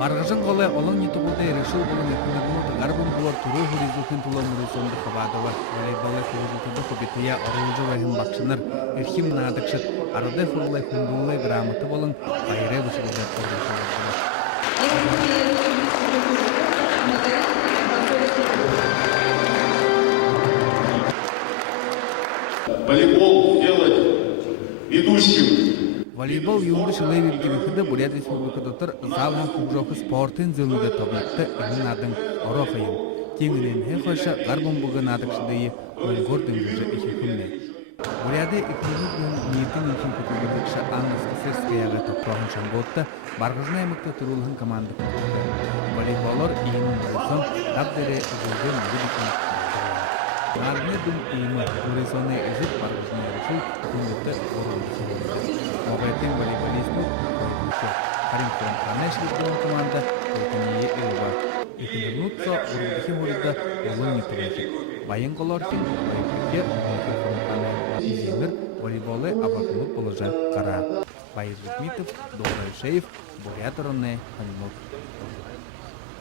Баргажан голы олон нетугулда решил болон yakınlarını garбun bular turu hurizukun tulan murusonda xabadava volейболы хуризукunda хобития орулжу вахим бакшынар эрхим надыкшыт арада хурлай хундулай грамоты болон байре вышылжат орулжу. Волейбол делать ведущим. Волейбол юнды шылай бирдигихиде Бурят Республикадатыр залхан кубжоқы спортын зылыда табиқты имин адың орохайын. Теңінен хефаша гарбун бұғы надыкшыдайы оңғор дыңжыжы ехекімне. Буряды икружу күн ниетін үкін күтілгірдікші Анна Скисерскаяға тоқтағын шаңғотты барғыжына емікті тұрулығын команды күтілді. Волейболор иінің байсон дабдері жылдың бүдікін Нарны дум иімі туризоны әзіп барғыжына решил күнгітті орынды сұрылды. Моғайтын волейболисту қойдушы Карим Куранханешли болон команда Колтание Илба. Икіндірнутсо ұрылдығы мұрыда олың нетілежік. Байын қолорчын байықер Куранханы иземір волейболы абақылық болыжа қара. Байыз Рухмитов, Дора Ишеев, Бурят Ронне, Хамимут.